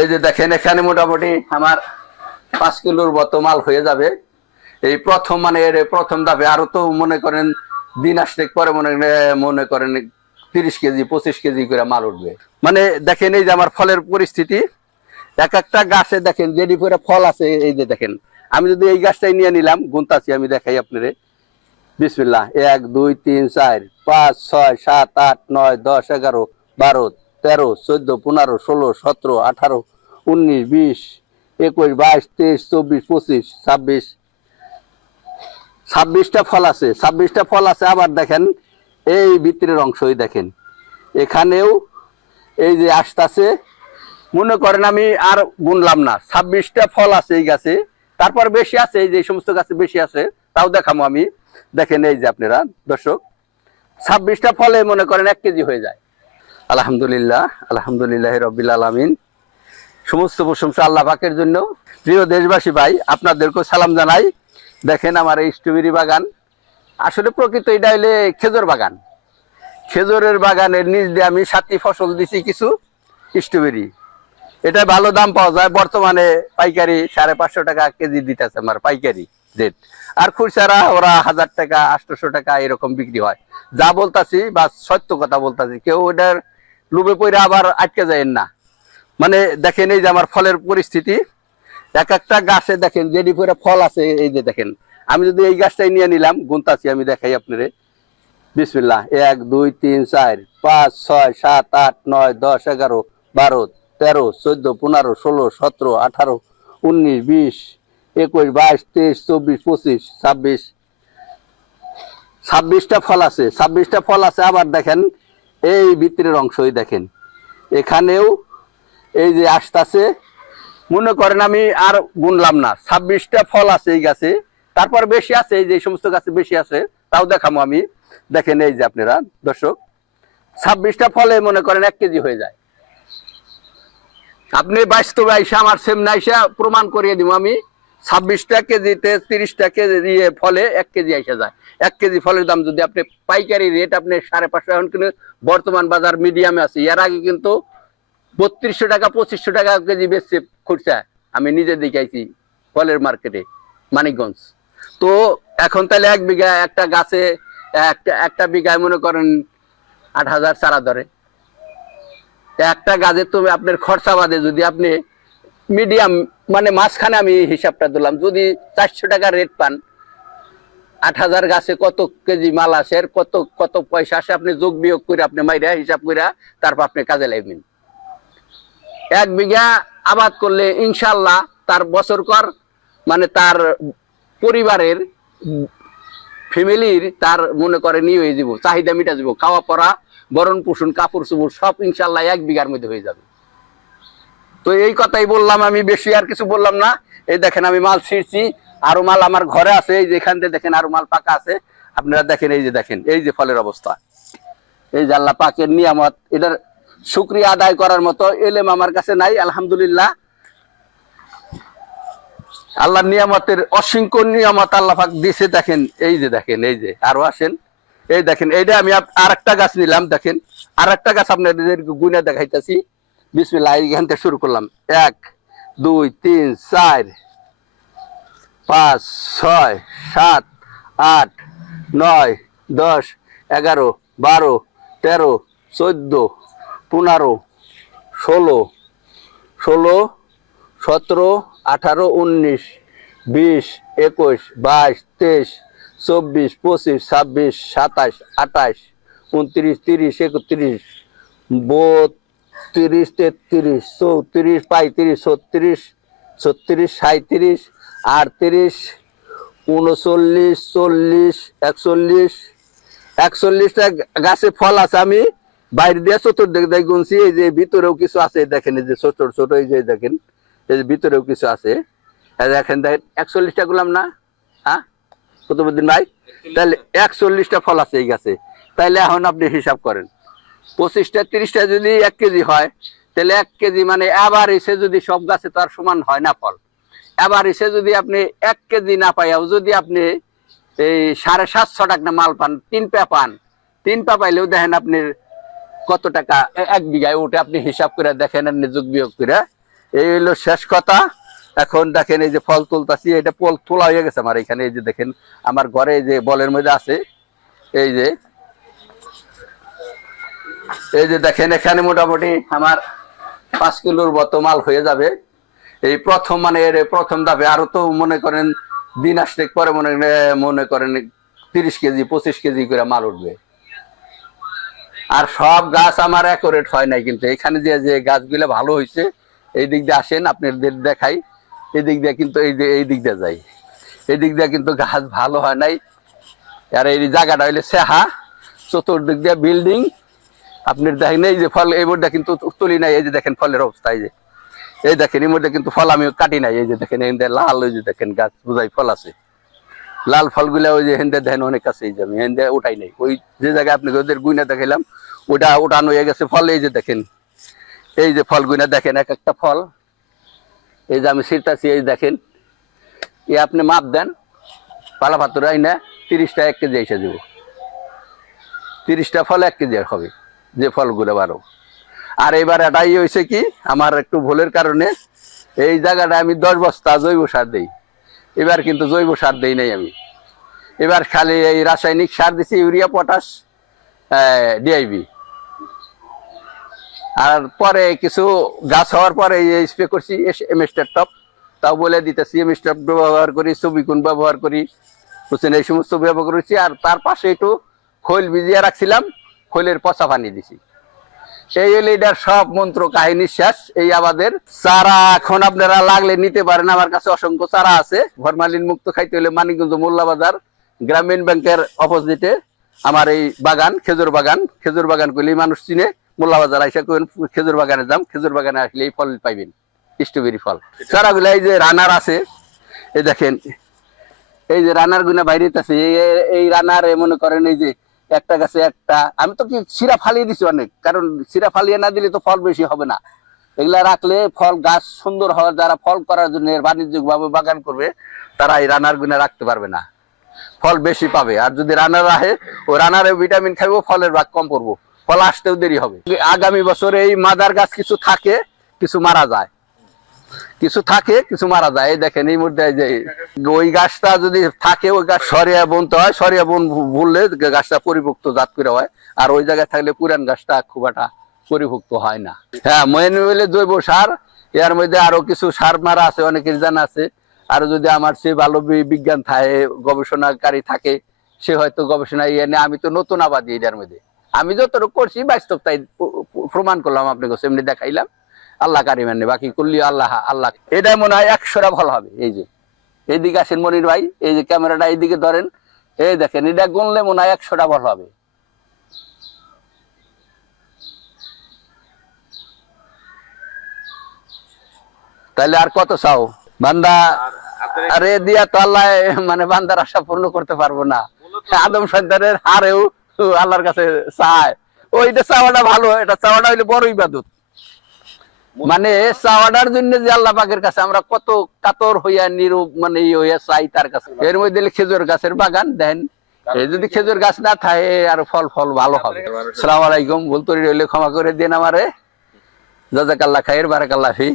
এই যে দেখেন এখানে মোটামুটি আমার 5 কিলোর মতো মাল হয়ে যাবে। এই প্রথম মানে এর প্রথম ধাপে, আরো তো মনে করেন দিন আসতে পরে মনে করেন 30 কেজি 25 কেজি করে মাল উঠবে। মানে দেখেন এই যে আমার ফলের পরিস্থিতি, এক একটা গাছে দেখেন যেটি করে ফল আছে। এই যে দেখেন আমি যদি এই গাছটাই নিয়ে নিলাম, গুনতাছি আমি দেখাই আপনারে। বিসমিল্লাহ, 1 2 3 4 5 6 7 8 9 10 11 12 13 14 15 16 17 18 19 20 21 22 23 24 25 26 26টা ফল আছে। 26টা ফল আছে। আবার দেখেন এই ভিতরের অংশই দেখেন, এখানেও এই যে আসতেছে। মনে করেন আমি আর গুনলাম না, 26টা ফল আছে এই গাছে। তারপর বেশি আছে, এই যে সমস্ত গাছে বেশি আছে, তাও দেখাবো আমি। দেখেন এই যে আপনারা দর্শক, 26টা ফলে মনে করেন 1 কেজি হয়ে যায়। আলহামদুলিল্লাহ, আলহামদুলিল্লাহ রব্বিল আলামিন। সমস্ত প্রশংসা আল্লাহ পাকের জন্য। প্রিয় দেশবাসী ভাই, আপনাদেরকেও সালাম জানাই। দেখেন আমার এই স্ট্রবেরি বাগান, আসলে প্রকৃত এটা হইলে খেজুর বাগান। খেজুরের বাগানের নিচ দিয়ে আমি 7টি ফসল দিছি কিছু স্ট্রবেরি। এটা ভালো দাম পাওয়া যায় বর্তমানে, পাইকারি 550 টাকা কেজি দিতেছে আমার পাইকারি রেট। আর খুচরা ওরা 1000 টাকা 800 টাকা এরকম বিক্রি হয়। যা বলতাছি বা সত্য কথা বলতাছি, কেউ ওটার লোভে পড়ে আবার আটকে যায় না। মানে দেখেন এই যে আমার ফলের পরিস্থিতি, এক একটা গাছে দেখেন যেটি করে ফল আছে। এই যে দেখেন আমি যদি এই গাছটাই নিয়ে নিলাম, গুনতাছি আমি দেখাই আপনারে। বিসমিল্লাহ, 1 2 3 4 5 6 7 8 9 10 11 12 13 14 15 16 17 18 19 20 21 22 23 24 25 26 26টা ফল আছে। 26টা ফল আছে। আবার দেখেন এই ভিতরের অংশই দেখেন, এখানেও এই যে আসতেছে। মনে করেন আমি আর গুনলাম না, 26টা ফল আছে এই গাছে। তারপর বেশি আছে, এই যে সমস্ত গাছে বেশি আছে, তাও দেখাবো আমি। দেখেন এই যে আপনারা দর্শক, 26টা ফলে মনে করেন 1 কেজি হয়ে যায়। আপনি বাস্তবে আইসা আমার সামনে আইসা প্রমাণ করিয়ে দিব আমি। 26টা কেজিতে 30টা কেজি ফলে 1 কেজি আইসা যায়। 1 কেজি ফলের দাম যদি আপনি পাইকারি রেট আপনি 550 এখন কিন্তু বর্তমান বাজার মিডিয়ামে আছে। এর আগে কিন্তু 3200 টাকা 2500 টাকা কেজি বেচছে খুচরা, আমি নিজে দেখাইছি ফলের মার্কেটে মানিকগঞ্জ। তো এখন তাহলে 1 বিঘা একটা গাছে একটা বিঘায় মনে করেন 8000 চারা ধরে। একটা গাছে তুমি আপনার খরচা বাদে যদি আপনি মিডিয়াম মানে মাঝখানে আমি হিসাবটা দিলাম, যদি 400 টাকা রেট পান, 8000 গাছে কত কেজি মাল আসে, কত কত পয়সা আসে, আপনি যোগ বিয়োগ করে আপনি মাইরা হিসাব করে তারপর আপনি কাজে লাগবেন। 1 বিঘা আবাদ করলে ইনশাল্লাহ তার বছর কর মানে তার পরিবারের ফ্যামিলির তার মনে করে নিয়ে হয়ে যাব, চাহিদা মিটা যাব, খাওয়া পড়া বরণ পোষণ কাপড় চোপড় সব ইনশাল্লাহ 1 বিঘার মধ্যে হয়ে যাবে। তো এই কথাই বললাম আমি, বেশি আর কিছু বললাম না। এই দেখেন আমি মাল ছিঁড়ছি, আরো মাল আমার ঘরে আছে। এই যে এখান থেকে দেখেন আরো মাল পাকা আছে। আপনারা দেখেন এই যে দেখেন এই যে ফলের অবস্থা, এই যে আল্লাহ পাকের নিয়ামত, এটার শুকরিয়া আদায় করার মতো এলেম আমার কাছে নাই। আলহামদুলিল্লাহ, আল্লাহর নিয়ামতের অসংখ্য নিয়ামত আল্লাহ পাক দিছে। দেখেন এই যে দেখেন এই যে আরো আসেন, এই দেখেন এইটা আমি আর একটা গাছ নিলাম। দেখেন আর একটা গাছ আপনাদের গুনে দেখাইতেছি। বিসমিল্লাহ, এখান থেকে শুরু করলাম। 1 2 3 4 5 6 7 8 9 10 11 12 13 14 15 16 17 18 19 20 21 22 23 24 25 26 27 28 29 30 31 32 33 34 35 36 37 37 38 39 40 41 41টা গাছে ফল আছে। আমি বাইরে দিয়ে চতুর্দিক দিয়ে গুনছি, এই যে ভিতরেও কিছু আছে। দেখেন এই যে ছোট ছোট, এই যে দেখেন এই যে ভিতরেও কিছু আছে। দেখেন দেখেন 41টা গুলাম না, হ্যাঁ কুতুবউদ্দিন ভাই, তাহলে 41টা ফল আছে এই গাছে। তাইলে এখন আপনি হিসাব করেন, 25টা 30টা যদি 1 কেজি হয়, তাহলে 1 কেজি মানে আবার এসে যদি সব গাছে তো আর সমান হয় না ফল। আবার এসে যদি আপনি 1 কেজি না পাইয়াও যদি আপনি এই 750 টাকা মাল পান, 3 পা পান, 3 পা পাইলেও দেখেন আপনি কত টাকা 1 বিঘায় ওঠে। আপনি হিসাব করে দেখেন, আপনি যোগ বিয়োগ করে এই হলো শেষ কথা। এখন দেখেন এই যে ফল তুলতাছি, এটা ফল তোলা হয়ে গেছে আমার এখানে। এই যে দেখেন আমার ঘরে যে বলের মধ্যে আছে, এই যে দেখেন এখানে মোটামুটি আমার 5 কিলোর মতো মাল হয়ে যাবে। এই প্রথম মানে এর প্রথম ধাপে। আরো তো মনে করেন দিন আসতে পরে মনে করেন 30 কেজি 25 কেজি করে মাল উঠবে। আর সব গাছ আমার অ্যাকুরেট হয় নাই, কিন্তু এখানে যে গাছগুলো ভালো হয়েছে, এই দিক দিয়ে আসেন আপনাদের দেখাই। এই দিক দিয়ে কিন্তু এই দিক দিয়ে যাই, এই দিক দিয়ে কিন্তু গাছ ভালো হয় নাই। আর এই জায়গাটা হইলে সেহা, চতুর্দিক দিয়ে বিল্ডিং। আপনি দেখেন এই যে ফল এই মধ্যে কিন্তু তুলি নাই। এই যে দেখেন ফলের অবস্থা, এই দেখেন এর মধ্যে কিন্তু ফল আমি কাটি নাই। এই যে দেখেন এই লাল, ওই যে দেখেন গাছ বোঝাই ফল আছে, লাল ফলগুলা ওই যে হেন্দে দেখেন অনেক আছে। এই যে আমি হেন্দে উঠাই নাই, ওই যে জায়গায় আপনাকে ওদের গুইনা দেখাইলাম ওটা উঠানো হয়ে গেছে ফল। এই যে দেখেন এই যে ফল গুইনা দেখেন, এক একটা ফল এই যে আমি ছিঁড়তাছি। এই দেখেন আপনি মাপ দেন, পালা পাথর আইনা 30টা 1 কেজি এসে দেবো। 30টা ফল 1 কেজি হবে, যে ফলগুলো বারো। আর এবার এটাই হয়েছে কি, আমার একটু ভুলের কারণে এই জায়গাটা আমি 10 বস্তা জৈব সার দিই। এবার কিন্তু জৈব সার দেই নাই আমি, এবার খালি এই রাসায়নিক সার দিছি, ইউরিয়া, পটাশ, ডিআইবি। আর পরে কিছু গাছ হওয়ার পরে স্প্রে করছি এমএস্টার টপ, তাও বলে দিতেছি এমএস্টার ব্যবহার করি, সবিকুন ব্যবহার করি, বুঝছেন, এই সমস্ত ব্যবহার করেছি। আর তার পাশে একটু খৈল ভিজিয়ে রাখছিলাম, খৈলের পচা পানি দিছি। সেই হলে এটার সব মন্ত্র কাহিনী শেষ। এই আবাদের চারা এখন আপনারা লাগলে নিতে পারেন, আমার কাছে অসংখ্য চারা আছে। ফরমালিন মুক্ত খাইতে হলে মানিকগঞ্জ মোল্লা বাজার গ্রামীণ ব্যাংকের অপোজিটে আমার এই বাগান, খেজুর বাগান। খেজুর বাগান করলেই মানুষ চিনে। মোল্লা বাজার আইসা করেন খেজুর বাগানে যাম, খেজুর বাগানে আসলে এই ফল পাইবেন, স্ট্রবেরি ফল। চারাগুলো এই যে রানার আছে, এই দেখেন এই যে রানার গুনা বাইরে আছে। এই রানার মনে করেন এই যে একটা গাছে একটা, আমি তো কি শিরা ফালিয়ে দিছি অনেক, কারণ শিরা ফালিয়ে না দিলে তো ফল বেশি হবে না। এগুলা রাখলে ফল গাছ সুন্দর হয়। যারা ফল করার জন্য বাণিজ্যিক ভাবে বাগান করবে, তারা এই রানার গুনা রাখতে পারবে না, ফল বেশি পাবে। আর যদি রানার রাখে, ওই রানারে ভিটামিন খাইবো, ফলের ভাগ কম করবো, ফল আসতেও দেরি হবে। আগামী বছর এই মাদার গাছ কিছু থাকে, কিছু মারা যায়, কিছু থাকে, কিছু মারা যায়। এই দেখেন এই মধ্যে যে ওই গাছটা যদি থাকে, ওই গাছ সরিয়া বুনতে হয়, সরিয়া বুনলে গাছটা পরিপক্ত জাত করে হয়। আর ওই জায়গায় থাকলে পুরান গাছটা খুব একটা পরিপক্ত হয় না। হ্যাঁ, মেন হইলে জৈব সার, এর মধ্যে আরো কিছু সার মারা আছে, অনেকের জানা আছে। আর যদি আমার সে ভালো বিজ্ঞান থাকে, গবেষণাকারী থাকে, সে হয়তো গবেষণা এনে, আমি তো নতুন আবাদি এটার মধ্যে, আমি যতটুকু করছি বাস্তব তাই প্রমাণ করলাম, আপনাকে এমনি দেখাইলাম। আল্লাহ কারি মানে, বাকি করলি আল্লাহ আল্লাহ। এটা মনে হয় 100টা ফল হবে। এই যে এইদিকে আসেন মনির ভাই, এই যে ক্যামেরাটা এইদিকে ধরেন, এই দেখেন এটা গুনলে মনে হয় 100টা ফল হবে। তাহলে আর কত চাও বান্দা? আরে দিয়া তো আল্লাহ মানে বান্দার আশা পূর্ণ করতে পারবো না। আদম সন্তানের হারেও আল্লাহর কাছে চায়, ওইটা চাওয়াটা ভালো, এটা চাওয়াটা হইলে বড় ইবাদত। মানে চাওয়াটার জন্য যে আল্লাহ পাকের কাছে আমরা কত কাতর হইয়া নিরূপ মানে হইয়া চাই তার কাছে। এর মধ্যে খেজুর গাছের বাগান দেন, এই যদি খেজুর গাছ না থাকে আর ফল ভালো হবে। আসসালামু আলাইকুম, ভুল ত্রুটি হইলে ক্ষমা করে দেন আমারে। জাযাকাল্লাহ খাইর, বারাকাল্লাহ ফি।